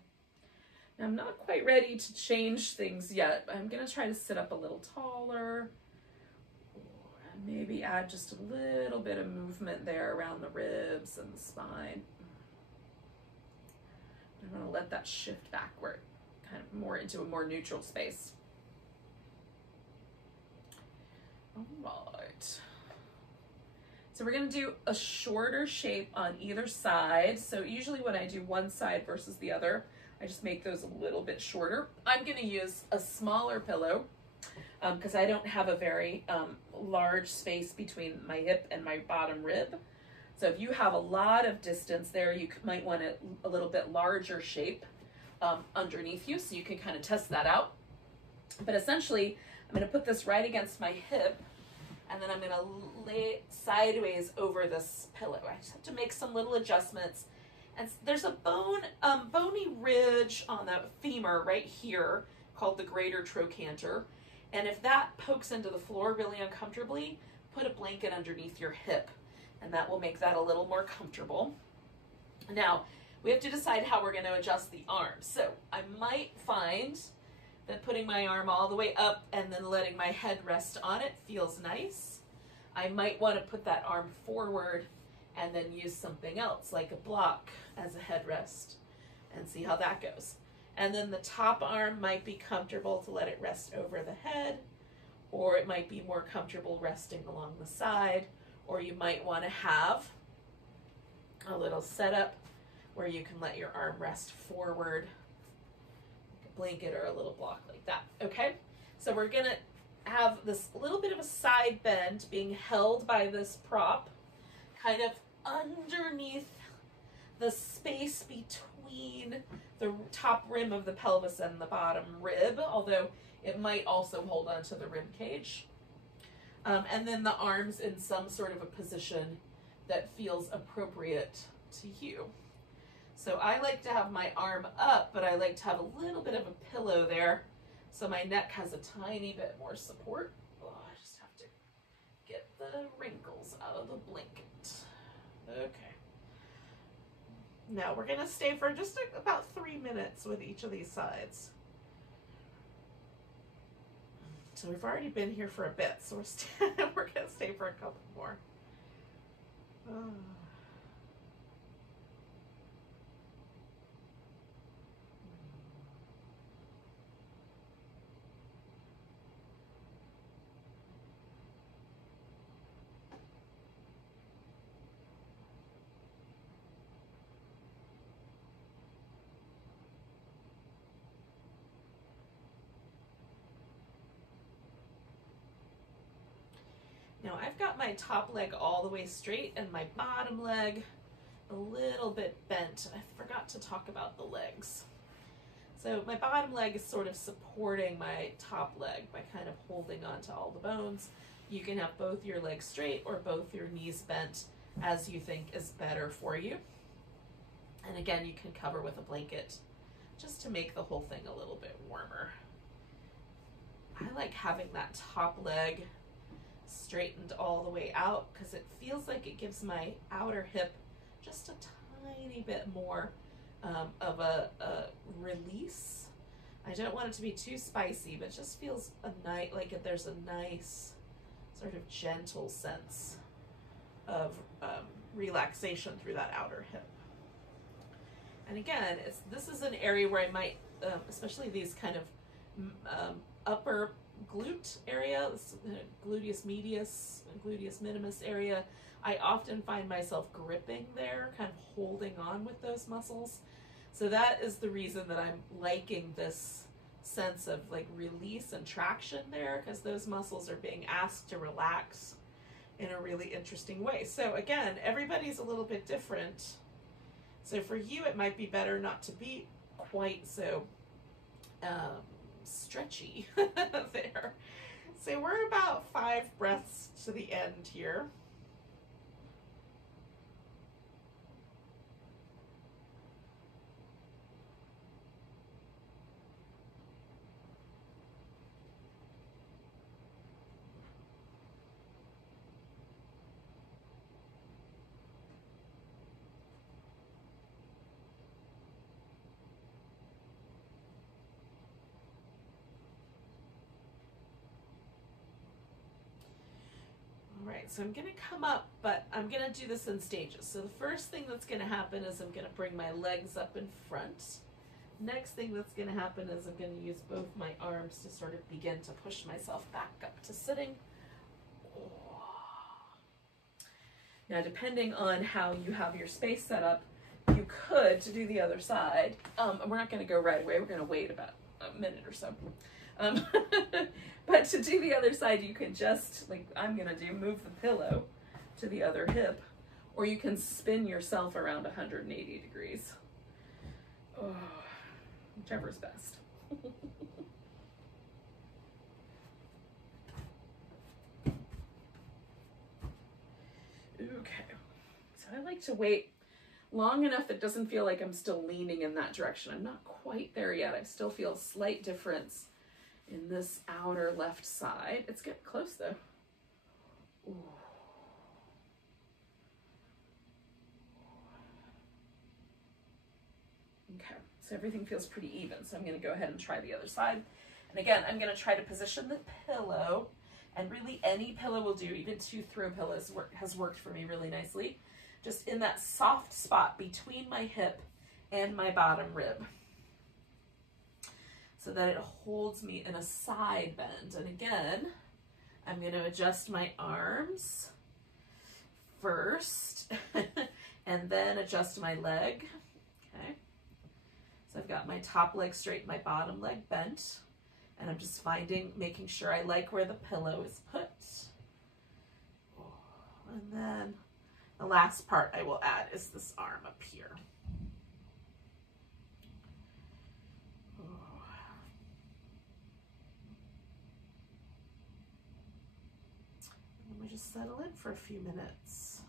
Now I'm not quite ready to change things yet. I'm gonna try to sit up a little taller. And maybe add just a little bit of movement there around the ribs and the spine. I'm gonna let that shift backward, kind of more into a more neutral space. All right. So we're gonna do a shorter shape on either side. So usually when I do one side versus the other, I just make those a little bit shorter. I'm gonna use a smaller pillow because I don't have a very large space between my hip and my bottom rib. So if you have a lot of distance there, you might want a little bit larger shape underneath you, so you can kind of test that out. But essentially, I'm gonna put this right against my hip, and then I'm gonna lay it sideways over this pillow. I just have to make some little adjustments. And there's a bony ridge on the femur right here called the greater trochanter. And if that pokes into the floor really uncomfortably, put a blanket underneath your hip, and that will make that a little more comfortable. Now, we have to decide how we're gonna adjust the arms. So I might find that putting my arm all the way up and then letting my head rest on it feels nice. I might want to put that arm forward and then use something else like a block as a headrest and see how that goes. And then the top arm might be comfortable to let it rest over the head, or it might be more comfortable resting along the side, or you might want to have a little setup where you can let your arm rest forward, like a blanket or a little block like that. Okay, so we're gonna have this little bit of a side bend being held by this prop kind of underneath the space between the top rim of the pelvis and the bottom rib, although it might also hold onto the rib cage. And then the arms in some sort of a position that feels appropriate to you. So I like to have my arm up, but I like to have a little bit of a pillow there so my neck has a tiny bit more support. Oh, I just have to get the wrinkles out of the blanket. Okay. Now we're gonna stay for just about 3 minutes with each of these sides. So we've already been here for a bit, so we're gonna stay for a couple more. Oh. Now I've got my top leg all the way straight and my bottom leg a little bit bent. I forgot to talk about the legs. So my bottom leg is sort of supporting my top leg by kind of holding on to all the bones. You can have both your legs straight or both your knees bent as you think is better for you. And again, you can cover with a blanket just to make the whole thing a little bit warmer. I like having that top leg straightened all the way out because it feels like it gives my outer hip just a tiny bit more of a release. I don't want it to be too spicy, but it just feels like there's a nice sort of gentle sense of relaxation through that outer hip. And again, this is an area where I might, especially these kind of upper glute area, this gluteus medius and gluteus minimus area, I often find myself gripping there, kind of holding on with those muscles. So that is the reason that I'm liking this sense of like release and traction there, because those muscles are being asked to relax in a really interesting way. So again, everybody's a little bit different. So for you, it might be better not to be quite so stretchy there. So we're about 5 breaths to the end here. right, so I'm gonna come up, but I'm gonna do this in stages. So the first thing that's gonna happen is I'm gonna bring my legs up in front. Next thing that's gonna happen is I'm gonna use both my arms to sort of begin to push myself back up to sitting. Now, depending on how you have your space set up, you could, to do the other side, we're not gonna go right away, we're gonna wait about a minute or so. But to do the other side, you can just, like I'm gonna do, move the pillow to the other hip, or you can spin yourself around 180 degrees. Oh, whichever's best. Okay, so I like to wait long enough it doesn't feel like I'm still leaning in that direction. I'm not quite there yet. I still feel a slight difference in this outer left side. It's getting close though. Ooh. Okay, so everything feels pretty even. So I'm gonna go ahead and try the other side. And again, I'm gonna try to position the pillow, and really any pillow will do, even 2 throw pillows has worked for me really nicely. Just in that soft spot between my hip and my bottom rib, so that it holds me in a side bend. And again, I'm going to adjust my arms first and then adjust my leg. Okay. So I've got my top leg straight, my bottom leg bent, and I'm just making sure I like where the pillow is put. And then the last part I will add is this arm up here. And we just settle in for a few minutes.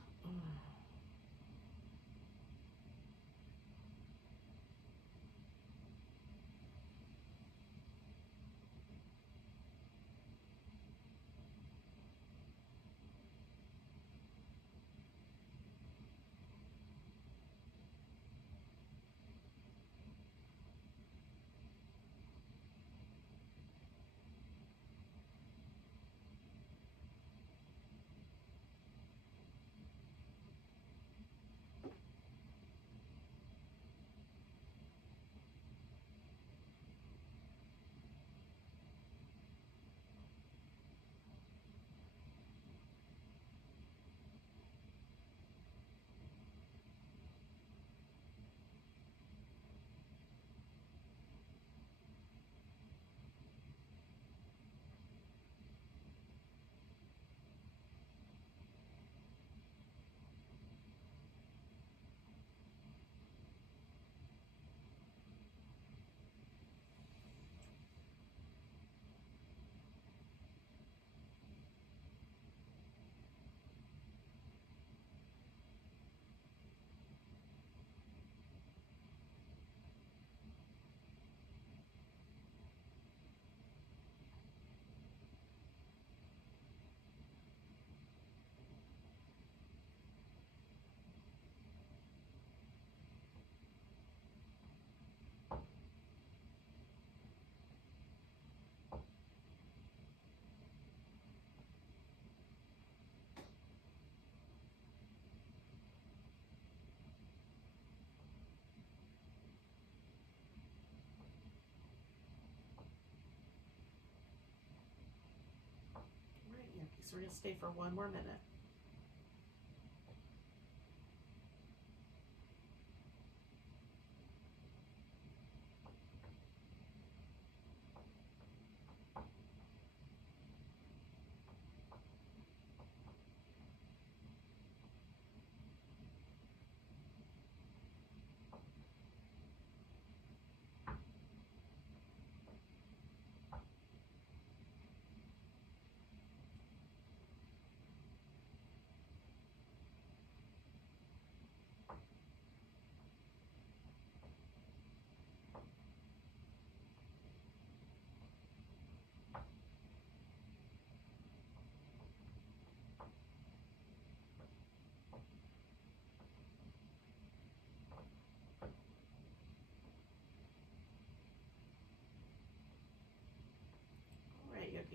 So we're going to stay for 1 more minute.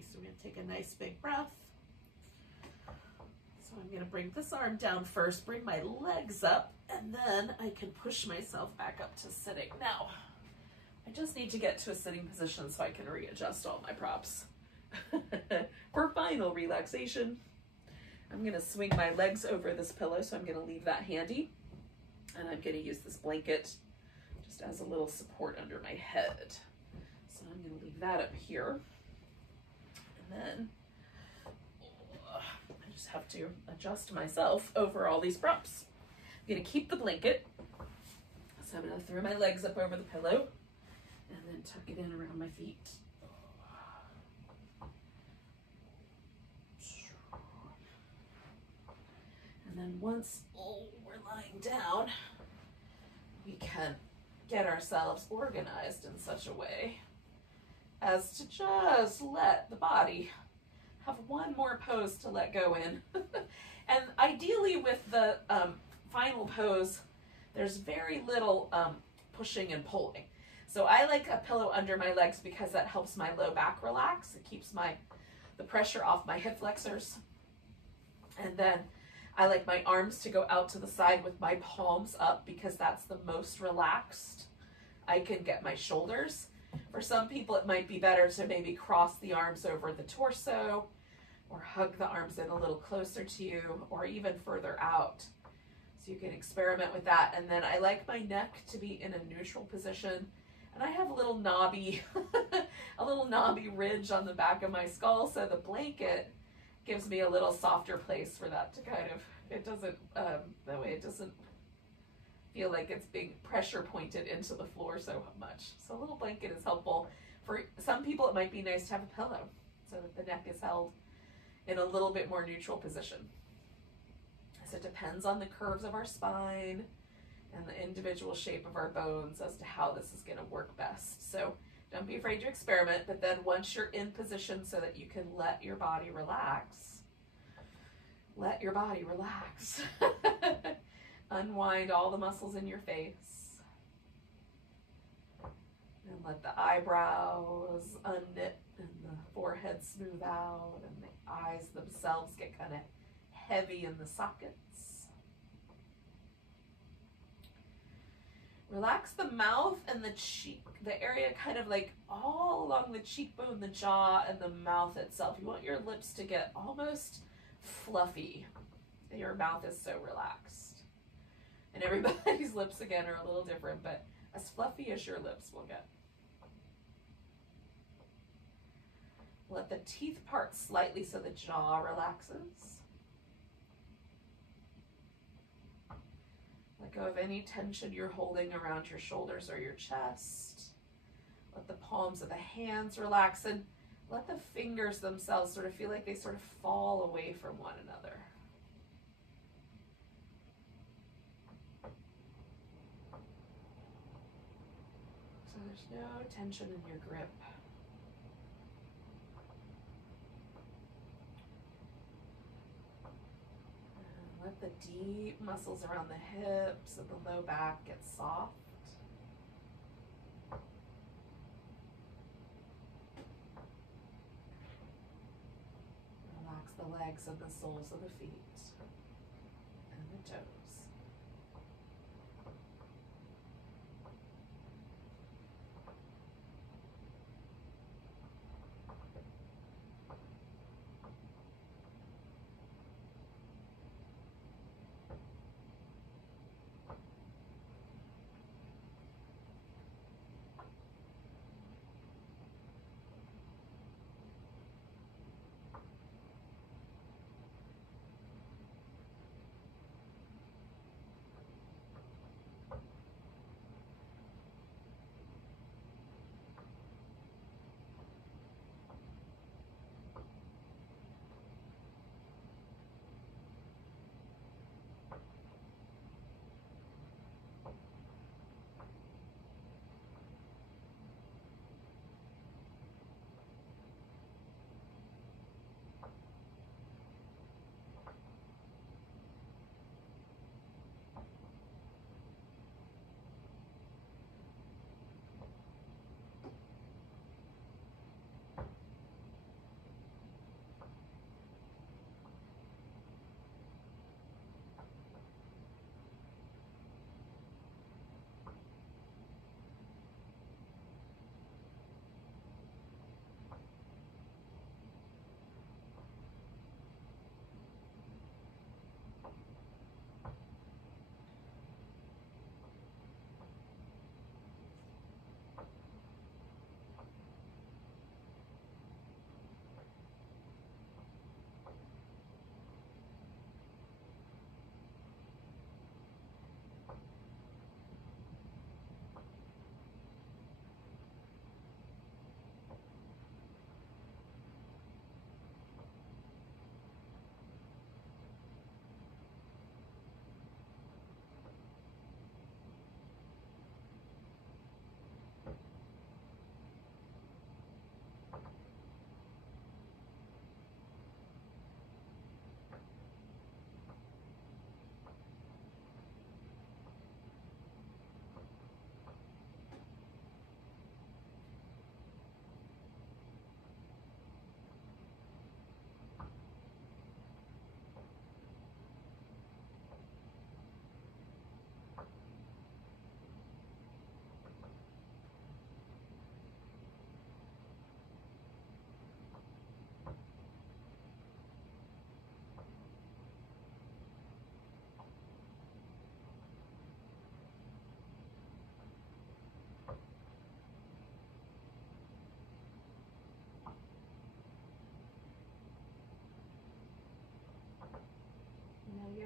So we're going to take a nice big breath. So I'm going to bring this arm down first, bring my legs up, and then I can push myself back up to sitting. Now, I just need to get to a sitting position so I can readjust all my props. For final relaxation, I'm going to swing my legs over this pillow, so I'm going to leave that handy. And I'm going to use this blanket just as a little support under my head. So I'm going to leave that up here. And then I just have to adjust myself over all these props. I'm going to keep the blanket. So I'm going to throw my legs up over the pillow and then tuck it in around my feet. And then once we're lying down, we can get ourselves organized in such a way as to just let the body have one more pose to let go in. And ideally with the final pose, there's very little pushing and pulling. So I like a pillow under my legs because that helps my low back relax. It keeps the pressure off my hip flexors. And then I like my arms to go out to the side with my palms up because that's the most relaxed I can get my shoulders. For some people, it might be better to maybe cross the arms over the torso or hug the arms in a little closer to you or even further out. So you can experiment with that. And then I like my neck to be in a neutral position. And I have a little knobby, a little knobby ridge on the back of my skull. So the blanket gives me a little softer place for that to kind of, it doesn't, that way it doesn't feel like it's being pressure pointed into the floor so much. So a little blanket is helpful. For some people, it might be nice to have a pillow so that the neck is held in a little bit more neutral position. So it depends on the curves of our spine and the individual shape of our bones as to how this is going to work best. So don't be afraid to experiment, but then once you're in position so that you can let your body relax, let your body relax. Unwind all the muscles in your face. And let the eyebrows unknit and the forehead smooth out and the eyes themselves get kind of heavy in the sockets. Relax the mouth and the cheek, the area kind of like all along the cheekbone, the jaw, and the mouth itself. You want your lips to get almost fluffy. Your mouth is so relaxed. And everybody's lips, again, are a little different, but as fluffy as your lips will get. Let the teeth part slightly so the jaw relaxes. Let go of any tension you're holding around your shoulders or your chest. Let the palms of the hands relax and let the fingers themselves sort of feel like they sort of fall away from one another. So there's no tension in your grip. And let the deep muscles around the hips and the low back get soft. Relax the legs and the soles of the feet and the toes.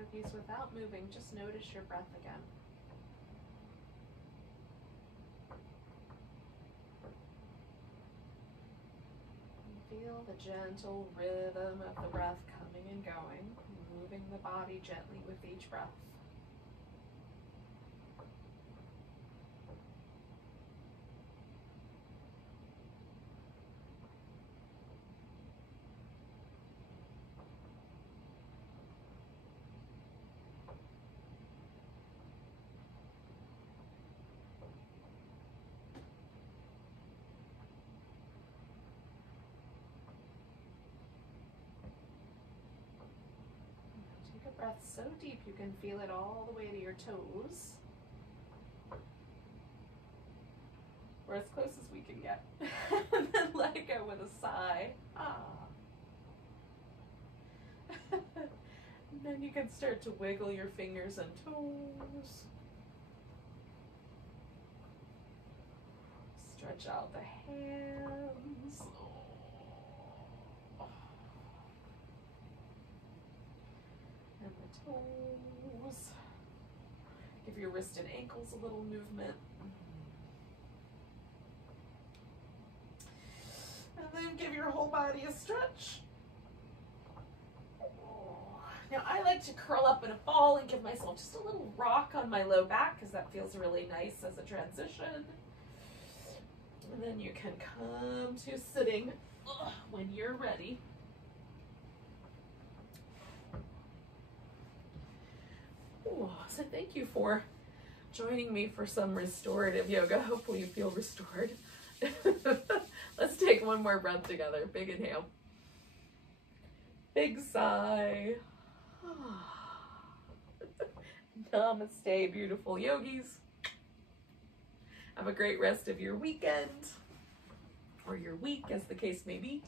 yogis, without moving, just notice your breath again. Feel the gentle rhythm of the breath coming and going, moving the body gently with each breath. Breath so deep you can feel it all the way to your toes. Or as close as we can get. And then let it go with a sigh. Ah. And then you can start to wiggle your fingers and toes. Stretch out the hands. And the toes. Give your wrist and ankles a little movement. And then give your whole body a stretch. Now I like to curl up in a ball and give myself just a little rock on my low back because that feels really nice as a transition. And then you can come to sitting when you're ready. So thank you for joining me for some restorative yoga. Hopefully you feel restored. Let's take one more breath together. Big inhale. Big sigh. Namaste, beautiful yogis. Have a great rest of your weekend, or your week, as the case may be.